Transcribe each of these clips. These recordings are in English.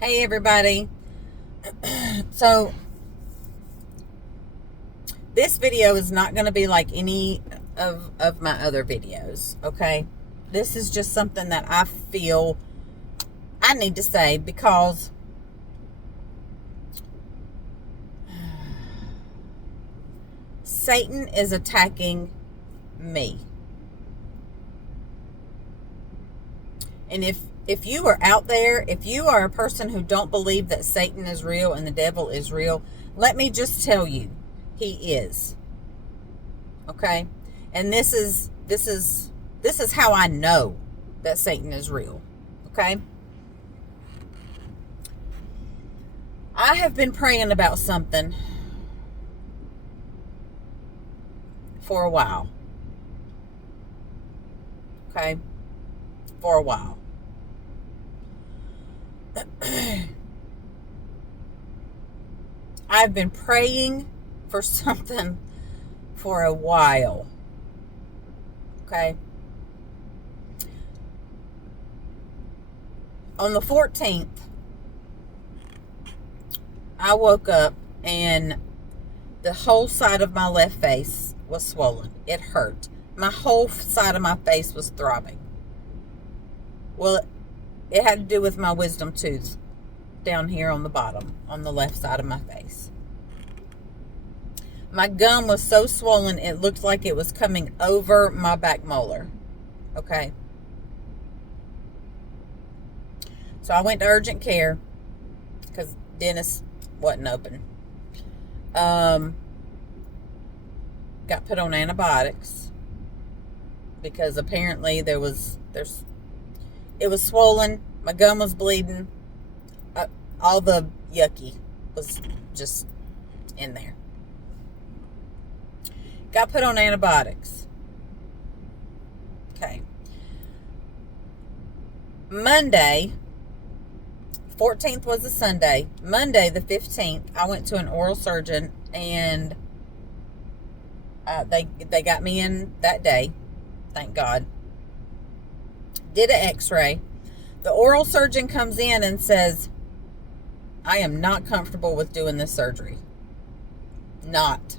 Hey everybody. So this video is not going to be like any of my other videos, okay? This is just something that I feel I need to say because Satan is attacking me. And if you are out there, if you are a person who don't believe that Satan is real and the devil is real, let me just tell you, he is. Okay? And this is how I know that Satan is real. Okay? I have been praying about something for a while. Okay? For a while. I've been praying for something for a while. Okay? On the 14th, I woke up and the whole side of my left face was swollen. It hurt. My whole side of my face was throbbing. Well, it had to do with my wisdom tooth down here on the bottom, on the left side of my face. My gum was so swollen, it looked like it was coming over my back molar. Okay. So I went to urgent care because dentist wasn't open. Got put on antibiotics because apparently it was swollen. My gum was bleeding. All the yucky was just in there. Got put on antibiotics. Okay. Monday, 14th was a Sunday. Monday, the 15th, I went to an oral surgeon and they got me in that day. Thank God. Did an x-ray. The oral surgeon comes in and says, I am not comfortable with doing this surgery. Not.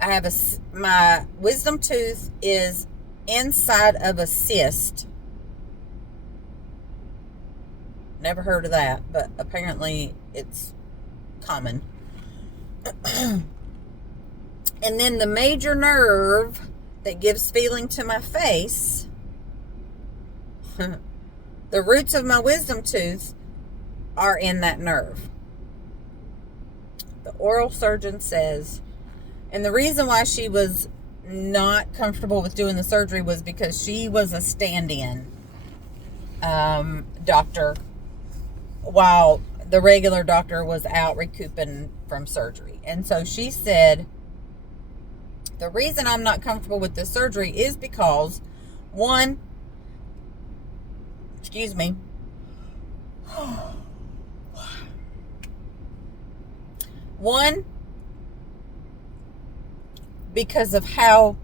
I have my wisdom tooth is inside of a cyst. Never heard of that, but apparently it's common. And then the major nerve that gives feeling to my face, the roots of my wisdom tooth are in that nerve. The oral surgeon says, and the reason why she was not comfortable with doing the surgery was because she was a stand-in doctor while the regular doctor was out recouping from surgery. And so she said, the reason I'm not comfortable with this surgery is because, one, because of how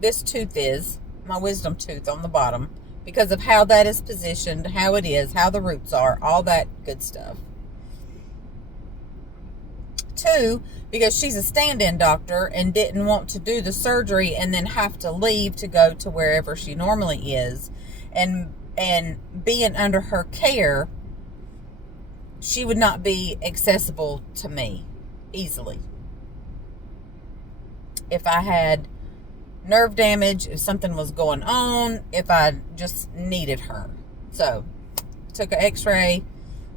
this tooth is, my wisdom tooth on the bottom, because of how that is positioned, how it is, how the roots are, all that good stuff. Two, because she's a stand-in doctor and didn't want to do the surgery and then have to leave to go to wherever she normally is. And being under her care, she would not be accessible to me easily. If I had nerve damage, if something was going on, if I just needed her. So, took an x-ray,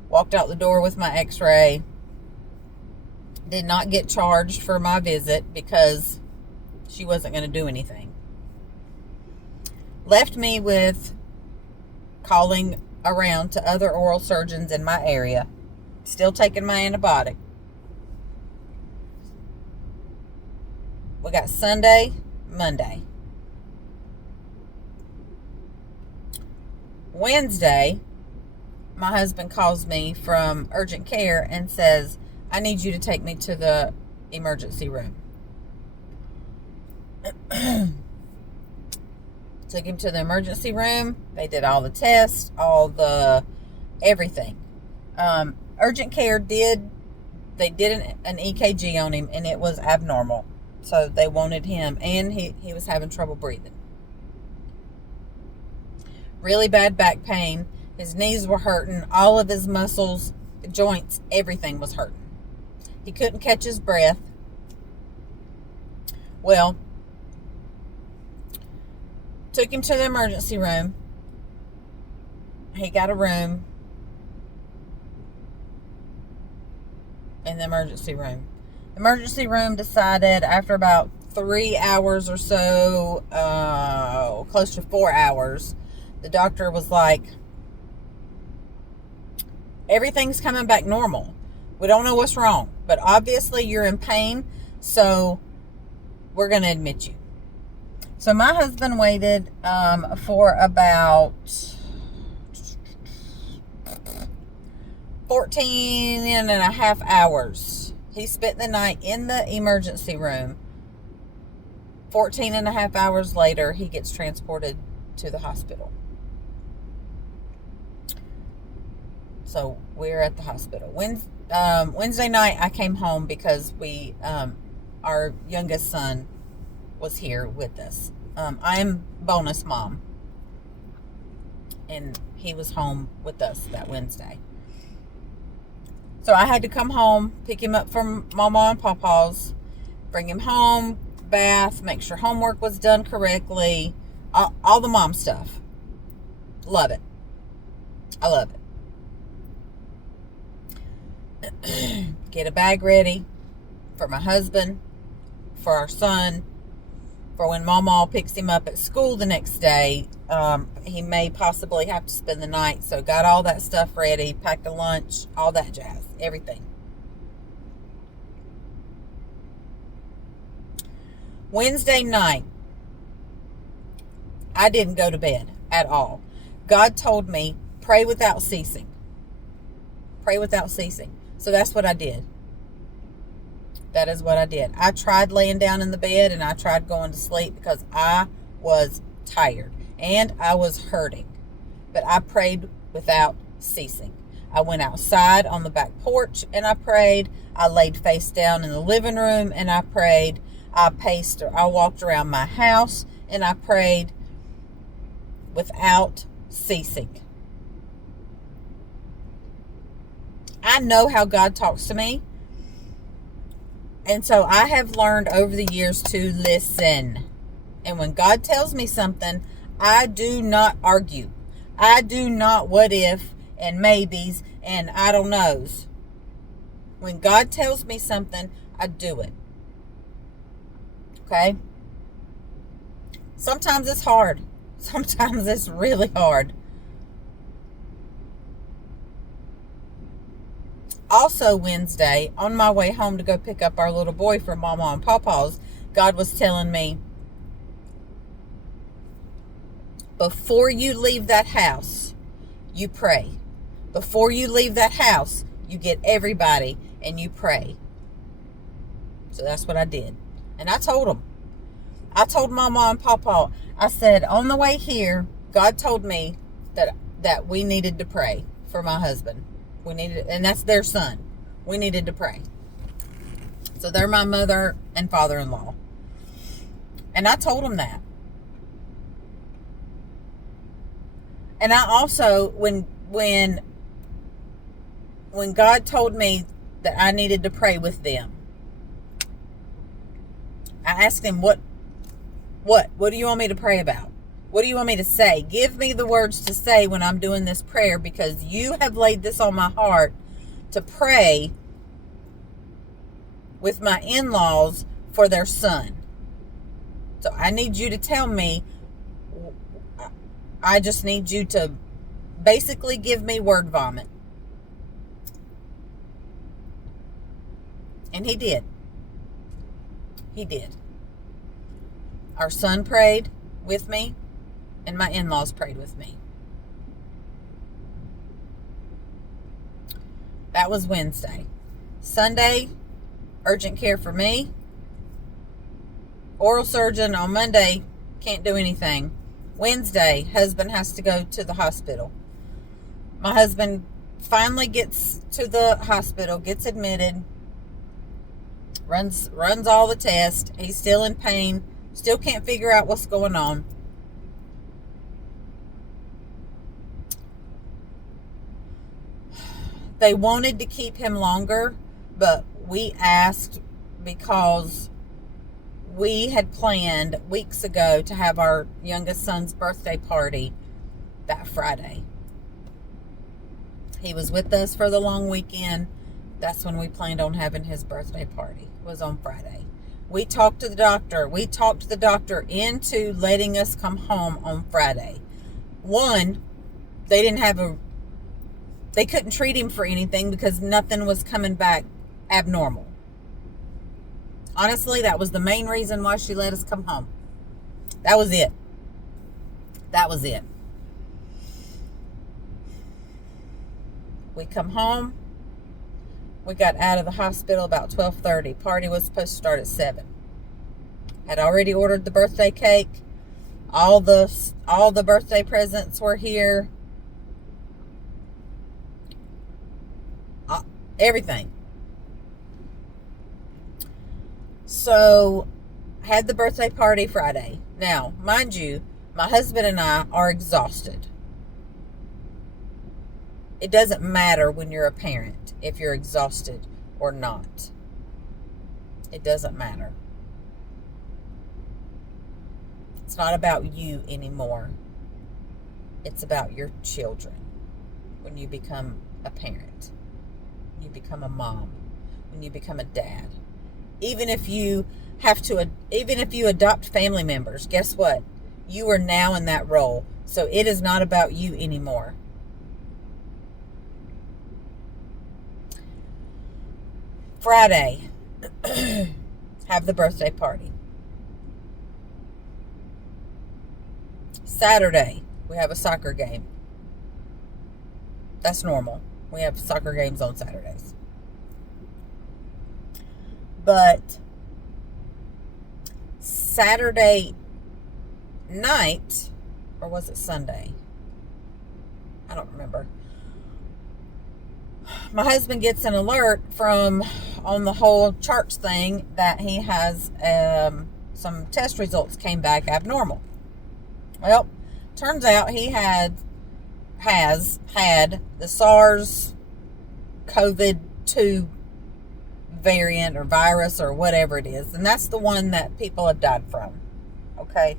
walked out the door with my x-ray, did not get charged for my visit because she wasn't going to do anything. Left me with calling around to other oral surgeons in my area, still taking my antibiotic. We got Sunday, Monday. Wednesday, my husband calls me from urgent care and says, I need you to take me to the emergency room. Took him to the emergency room. They did all the tests, all the everything. Urgent care they did an EKG on him, and it was abnormal. So they wanted him, and he was having trouble breathing. Really bad back pain. His knees were hurting. All of his muscles, joints, everything was hurting. He couldn't catch his breath. Well, took him to the emergency room. He got a room in the emergency room. The emergency room decided after about 3 hours or so, close to 4 hours, the doctor was like, everything's coming back normal. We don't know what's wrong, but obviously you're in pain, so we're going to admit you. So my husband waited for about 14 and a half hours. He spent the night in the emergency room. 14 and a half hours later, he gets transported to the hospital. So we're at the hospital. Wednesday night, I came home because our youngest son was here with us. I am bonus mom, and he was home with us that Wednesday. So I had to come home, pick him up from Mama and Papa's, bring him home, bath, make sure homework was done correctly, all the mom stuff. Love it. I love it. Get a bag ready for my husband, for our son, for when Mama picks him up at school the next day. He may possibly have to spend the night, so got all that stuff ready, packed a lunch, all that jazz, everything. Wednesday night, I didn't go to bed at all. God told me, pray without ceasing. Pray without ceasing. So that's what I did. That is what I did. I tried laying down in the bed, and I tried going to sleep because I was tired and I was hurting. But I prayed without ceasing. I went outside on the back porch and I prayed. I laid face down in the living room and I prayed. I walked around my house and I prayed without ceasing. I know how God talks to me. And so I have learned over the years to listen. And when God tells me something, I do not argue. I do not what if and maybes and I don't knows. When God tells me something, I do it. Okay? Sometimes it's hard. Sometimes it's really hard. Also Wednesday, on my way home to go pick up our little boy from Mama and Papa's, God was telling me, before you leave that house, you pray. Before you leave that house, you get everybody and you pray. So that's what I did. And I told them. I told Mama and Papa, I said, on the way here, God told me that we needed to pray for my husband. We needed, and that's their son. We needed to pray. So they're my mother and father-in-law. And I told them that. And I also, when God told me that I needed to pray with them, I asked him, what do you want me to pray about? What do you want me to say? Give me the words to say when I'm doing this prayer, because you have laid this on my heart to pray with my in-laws for their son. So I need you to tell me, I just need you to basically give me word vomit. And he did. He did. Our son prayed with me, and my in-laws prayed with me. That was Wednesday. Sunday, urgent care for me. Oral surgeon on Monday, can't do anything. Wednesday, husband has to go to the hospital. My husband finally gets to the hospital, gets admitted, runs all the tests. He's still in pain, still can't figure out what's going on. They wanted to keep him longer, but we asked because we had planned weeks ago to have our youngest son's birthday party that Friday. He was with us for the long weekend. That's when we planned on having his birthday party, was on Friday. We talked to the doctor. We talked the doctor into letting us come home on Friday. One, they couldn't treat him for anything because nothing was coming back abnormal. Honestly, that was the main reason why she let us come home. That was it. We come home. We got out of the hospital about 12:30. Party was supposed to start at 7. Had already ordered the birthday cake. All the birthday presents were here. Everything. So, had the birthday party Friday. Now, mind you, my husband and I are exhausted. It doesn't matter when you're a parent if you're exhausted or not. It doesn't matter. It's not about you anymore. It's about your children when you become a parent. When you become a mom. When you become a dad. Even if you adopt family members, guess what? You are now in that role. So it is not about you anymore. Friday, have the birthday party. Saturday, we have a soccer game. That's normal. We have soccer games on Saturdays. But Saturday night, or was it Sunday? I don't remember. My husband gets an alert on the whole charts thing that he has some test results came back abnormal. Well, turns out he has had the SARS-CoV-2 variant or virus or whatever it is. And that's the one that people have died from. Okay?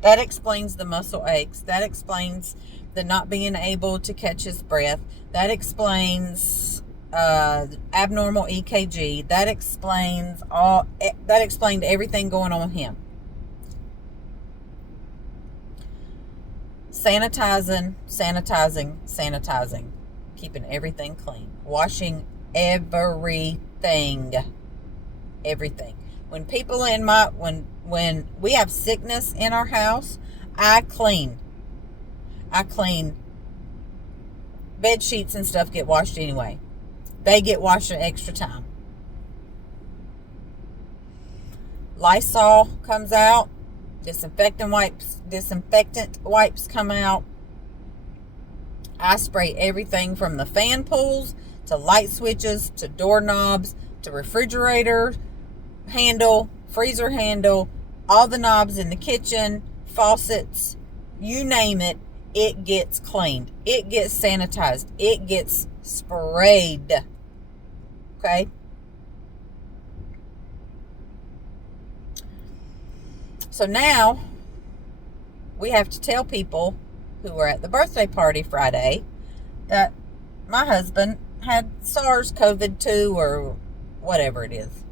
That explains the muscle aches. That explains the not being able to catch his breath. That explains abnormal EKG. That explained everything going on with him. Sanitizing. Keeping everything clean. Washing everything. When people when we have sickness in our house, I clean. Bed sheets and stuff get washed anyway. They get washed an extra time. Lysol comes out. Disinfectant wipes come out. I spray everything from the fan pulls to light switches to doorknobs to refrigerator handle, freezer handle, all the knobs in the kitchen, faucets, you name it, it gets cleaned. It gets sanitized. It gets sprayed. Okay? So now we have to tell people who were at the birthday party Friday that my husband had SARS-CoV-2 or whatever it is.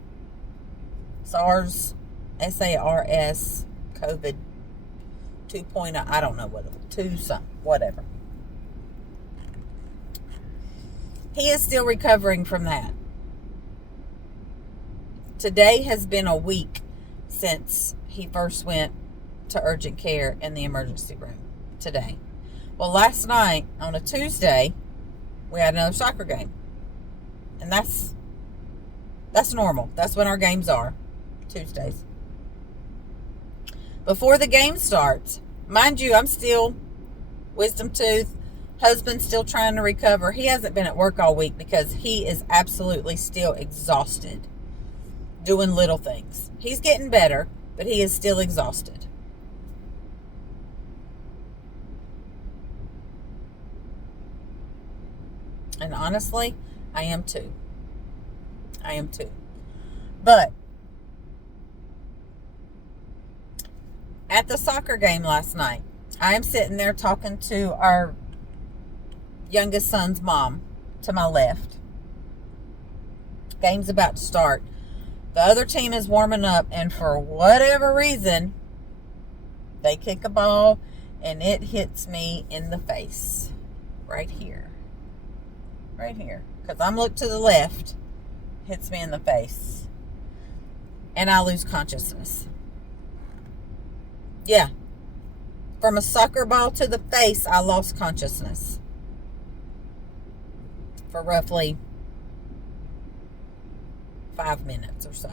SARS, S-A-R-S, COVID 2.0, I don't know what it was, 2 something, whatever. He is still recovering from that. Today has been a week since he first went to urgent care in the emergency room. Today. Well, last night, on a Tuesday, we had another soccer game. And that's normal. That's when our games are. Tuesdays. Before the game starts, mind you, I'm still wisdom tooth, Husband's still trying to recover. He hasn't been at work all week because he is absolutely still exhausted doing little things. He's getting better, but he is still exhausted. And honestly, I am too. I am too. But at the soccer game last night, I am sitting there talking to our youngest son's mom to my left. Game's about to start. The other team is warming up, and for whatever reason, they kick a ball, and it hits me in the face. Right here. Right here. Because I'm looked to the left, hits me in the face. And I lose consciousness. Yeah. From a soccer ball to the face, I lost consciousness. For roughly 5 minutes or so.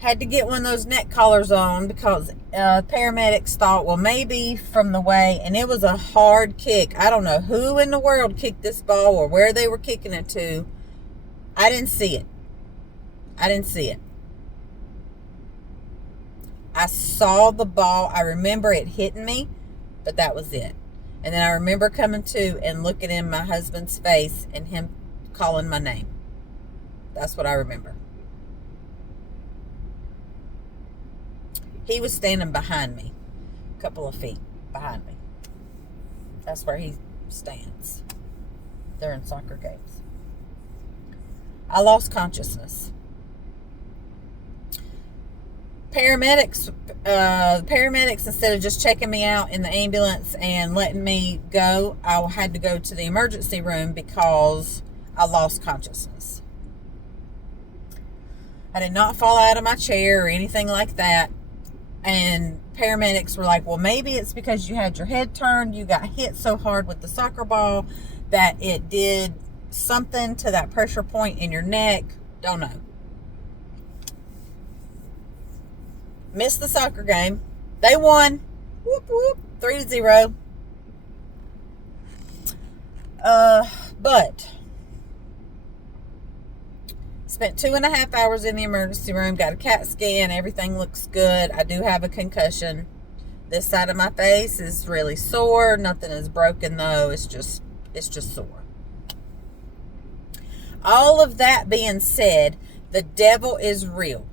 Had to get one of those neck collars on because paramedics thought, well, maybe from the way, and it was a hard kick. I don't know who in the world kicked this ball or where they were kicking it to. I didn't see it. I didn't see it. I saw the ball. I remember it hitting me, but that was it. And then I remember coming to and looking in my husband's face and him calling my name. That's what I remember. He was standing behind me, a couple of feet behind me. That's where he stands during soccer games. I lost consciousness. Paramedics, instead of just checking me out in the ambulance and letting me go, I had to go to the emergency room because I lost consciousness. I did not fall out of my chair or anything like that. And paramedics were like, well, maybe it's because you had your head turned. You got hit so hard with the soccer ball that it did something to that pressure point in your neck. Don't know. Missed the soccer game. They won. Whoop, whoop. 3-0. But spent 2.5 hours in the emergency room. Got a CAT scan. Everything looks good. I do have a concussion. This side of my face is really sore. Nothing is broken though. It's just sore. All of that being said, the devil is real.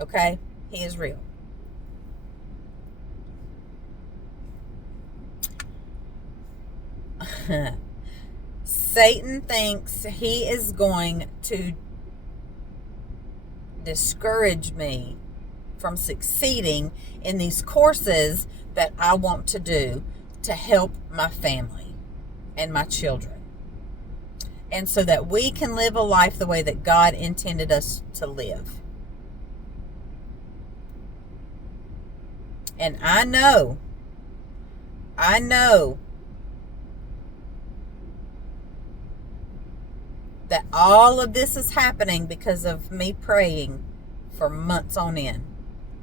Okay? He is real. Satan thinks he is going to discourage me from succeeding in these courses that I want to do to help my family and my children. And so that we can live a life the way that God intended us to live. And I know that all of this is happening because of me praying for months on end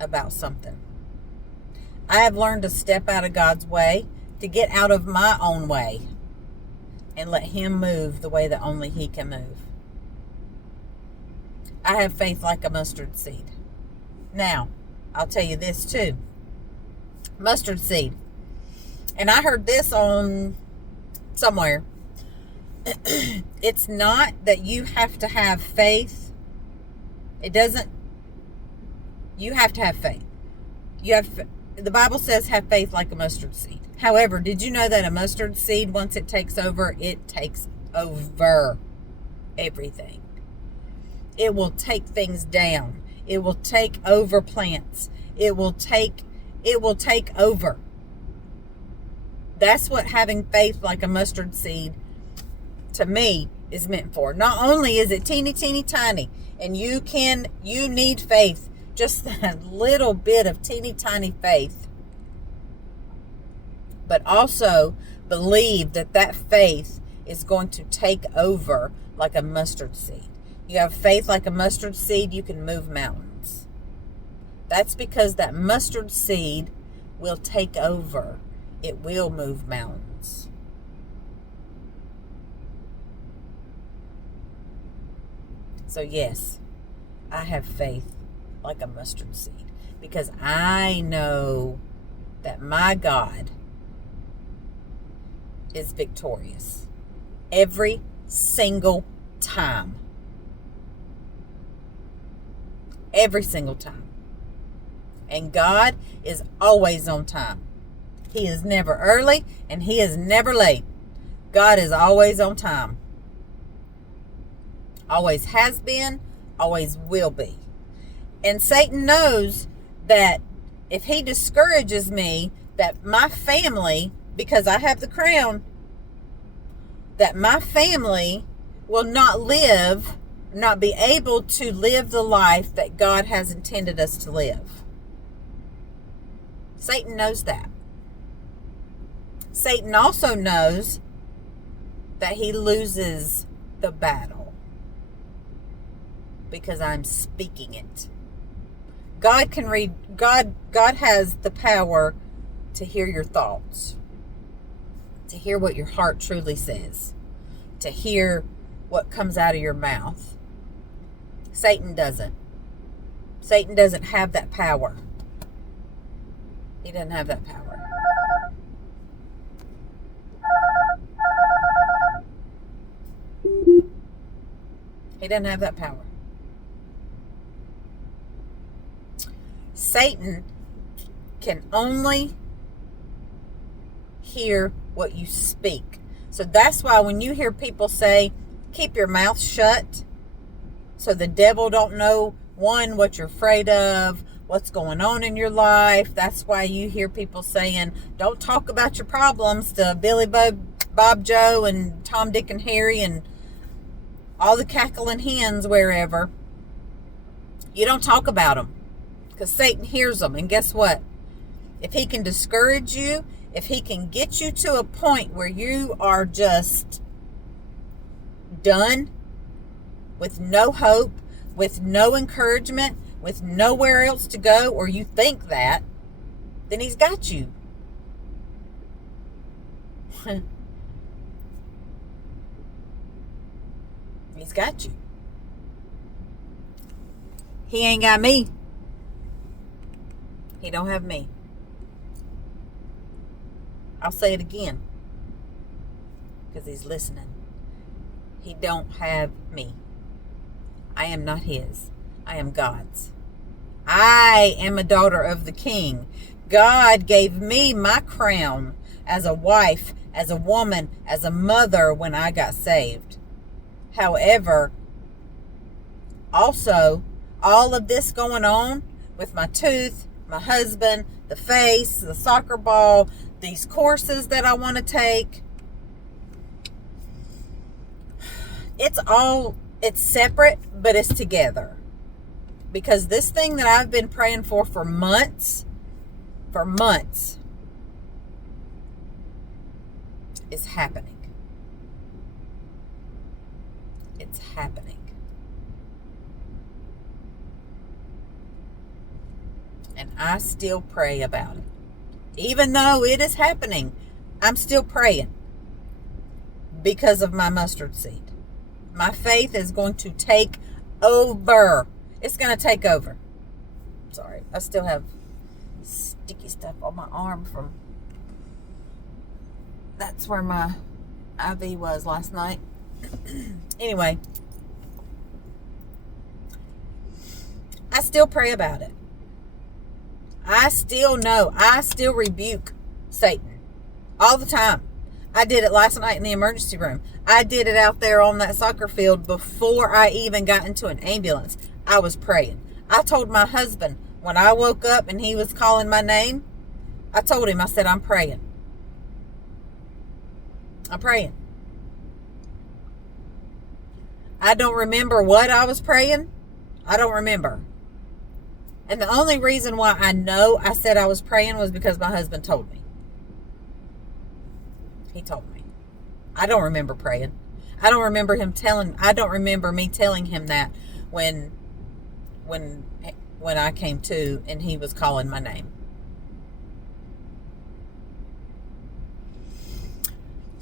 about something. I have learned to step out of God's way, to get out of my own way, and let Him move the way that only He can move. I have faith like a mustard seed. Now, I'll tell you this too. Mustard seed. And I heard this on somewhere. It's not that you have to have faith. You have to have faith. The Bible says have faith like a mustard seed. However, did you know that a mustard seed, once it takes over everything. It will take things down. It will take over plants. It will take over. That's what having faith like a mustard seed to me is meant for. Not only is it teeny tiny, and you need faith, just that little bit of teeny tiny faith, but also believe that faith is going to take over like a mustard seed. You have faith like a mustard seed, you can move mountains. That's because that mustard seed will take over. It will move mountains. So yes, I have faith like a mustard seed, because I know that my God is victorious every single time. Every single time. And God is always on time. He is never early and He is never late. God is always on time. Always has been, always will be. And Satan knows that if he discourages me, that my family, because I have the crown, that my family will not be able to live the life that God has intended us to live. Satan knows that. Satan also knows that he loses the battle because I'm speaking it. God can read, God has the power to hear your thoughts, to hear what your heart truly says, to hear what comes out of your mouth. Satan doesn't. Satan doesn't have that power. He doesn't have that power. He doesn't have that power. Satan can only hear what you speak. So that's why when you hear people say, keep your mouth shut, so the devil don't know, one, what you're afraid of, what's going on in your life. That's why you hear people saying, don't talk about your problems to Billy Bob Joe and Tom, Dick, and Harry and all the cackling hens wherever. You don't talk about them because Satan hears them. And guess what? If he can discourage you, if he can get you to a point where you are just done, with no hope, with no encouragement, with nowhere else to go, or you think that, then he's got you. He's got you. He ain't got me. He don't have me. I'll say it again, because he's listening. He don't have me. I am not his. I am God's. I am a daughter of the King. God gave me my crown as a wife, as a woman, as a mother when I got saved. However, also, all of this going on with my tooth, my husband, the face, the soccer ball, these courses that I want to take, it's separate, but it's together. Because this thing that I've been praying for months, is happening. It's happening. And I still pray about it. Even though it is happening, I'm still praying because of my mustard seed. My faith is going to take over. It's going to take over. Sorry, I still have sticky stuff on my arm from... That's where my IV was last night. Anyway, I still pray about it. I still know. I still rebuke Satan all the time. I did it last night in the emergency room. I did it out there on that soccer field before I even got into an ambulance. I was praying. I told my husband when I woke up and he was calling my name, I told him, I said, I'm praying. I'm praying. I don't remember what I was praying. I don't remember. And the only reason why I know I said I was praying was because my husband told me. He told me. I don't remember praying. I don't remember me telling him that when I came to and he was calling my name.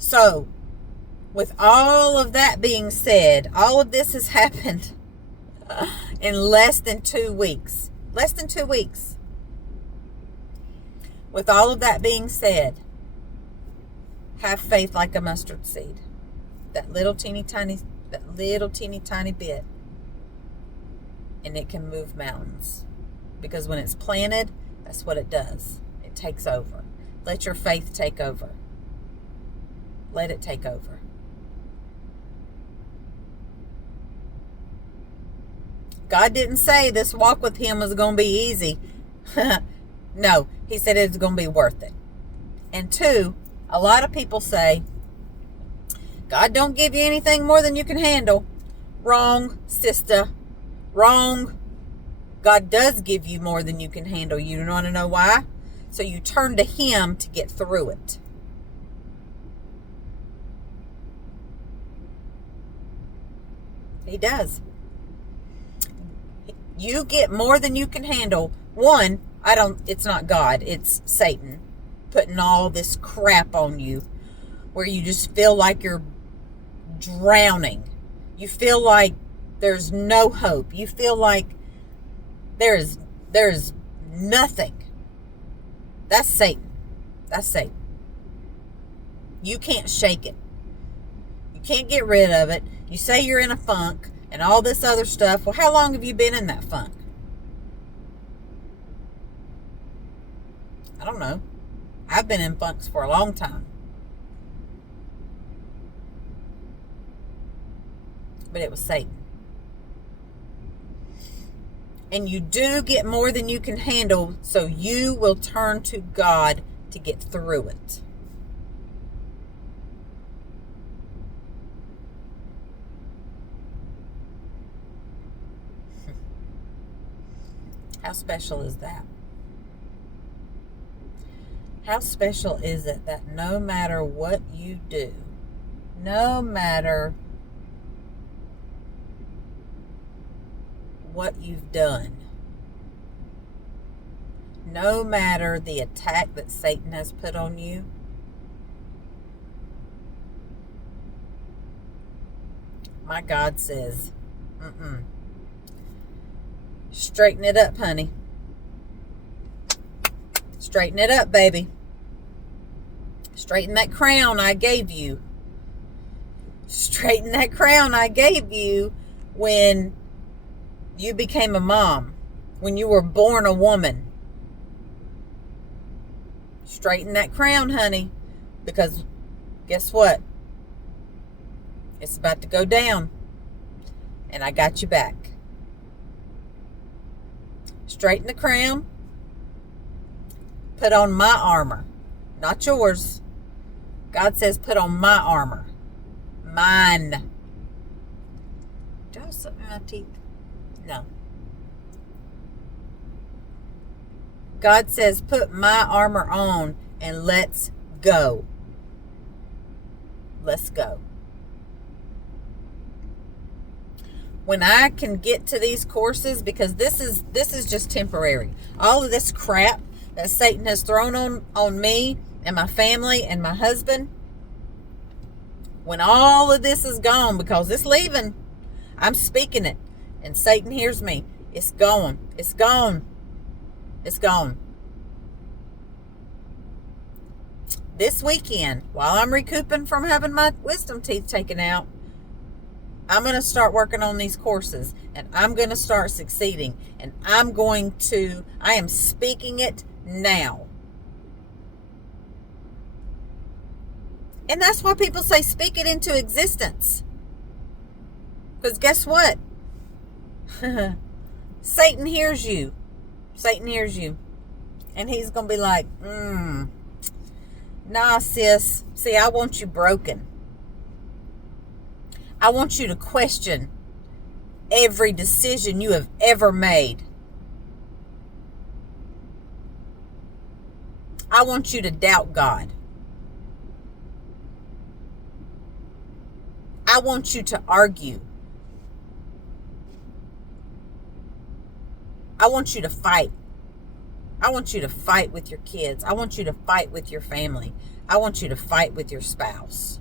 So, with all of that being said, all of this has happened in less than 2 weeks. Less than 2 weeks. With all of that being said, have faith like a mustard seed. That little teeny tiny bit. And it can move mountains. Because when it's planted, that's what it does. It takes over. Let your faith take over. Let it take over. God didn't say this walk with him was going to be easy. No, he said it's going to be worth it. And 2, a lot of people say, God don't give you anything more than you can handle. Wrong, sister. Wrong. God does give you more than you can handle. You want to know why? So you turn to him to get through it. He does. You get more than you can handle. One, it's not God, it's Satan putting all this crap on you where you just feel like you're drowning. You feel like there's no hope. You feel like there's nothing. That's Satan. That's Satan. You can't shake it. You can't get rid of it. You say you're in a funk and all this other stuff. Well, how long have you been in that funk? I don't know. I've been in funks for a long time. But it was Satan. And you do get more than you can handle, so you will turn to God to get through it. How special is that? How special is it that no matter what you do, no matter what you've done, no matter the attack that Satan has put on you, my God says, straighten it up, honey. Straighten it up, baby. Straighten that crown I gave you. Straighten that crown I gave you when you became a mom, when you were born a woman. Straighten that crown, honey, because guess what? It's about to go down, and I got you back. Straighten the crown. Put on my armor, not yours. God says put on my armor. Mine. Do I have something in my teeth? No. God says put my armor on and let's go. Let's go. When I can get to these courses, because this is just temporary. All of this crap that Satan has thrown on me and my family and my husband, when all of this is gone, because it's leaving, I'm speaking it, and Satan hears me. It's gone. It's gone. It's gone. This weekend, while I'm recouping from having my wisdom teeth taken out, I'm going to start working on these courses, and I'm going to start succeeding, and I am speaking it now. And that's why people say speak it into existence. Because guess what? Satan hears you. Satan hears you. And he's going to be like, nah, sis. See, I want you broken. I want you to question every decision you have ever made. I want you to doubt God. I want you to argue. I want you to fight. I want you to fight with your kids. I want you to fight with your family. I want you to fight with your spouse.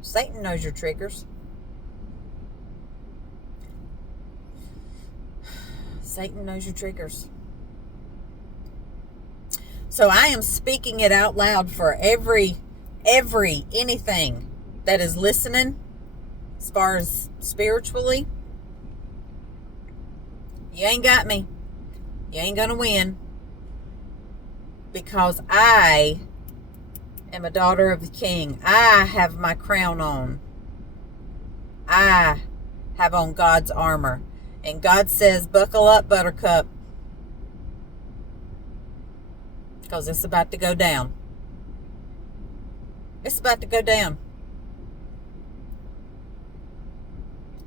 Satan knows your triggers. Satan knows your triggers. So I am speaking it out loud for anything that is listening as far as spiritually. You ain't got me. You ain't going to win. Because I am a daughter of the King. I have my crown on. I have on God's armor. And God says, buckle up, buttercup. Because it's about to go down. It's about to go down.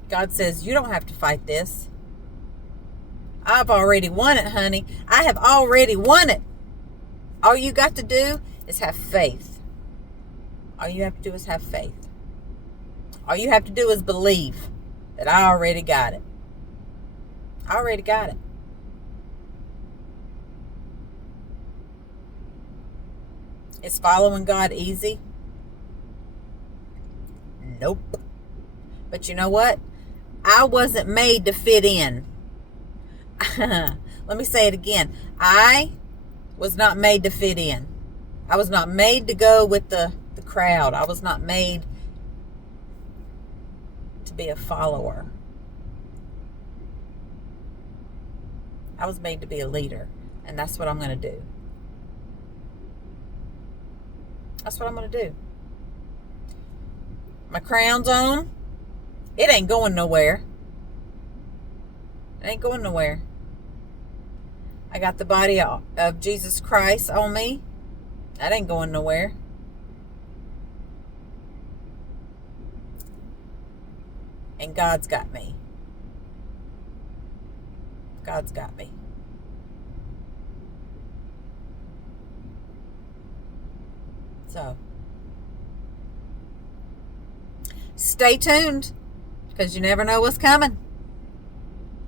God says, you don't have to fight this. I've already won it, honey. I have already won it. All you got to do is have faith. All you have to do is have faith. All you have to do is believe that I already got it. I already got it. Is following God easy? Nope. But you know what? I wasn't made to fit in. Let me say it again. I was not made to fit in. I was not made to go with the crowd. I was not made to be a follower. I was made to be a leader. And that's what I'm going to do. That's what I'm going to do. My crown's on. It ain't going nowhere. It ain't going nowhere. I got the body of Jesus Christ on me. That ain't going nowhere. And God's got me. God's got me. So, stay tuned, because you never know what's coming.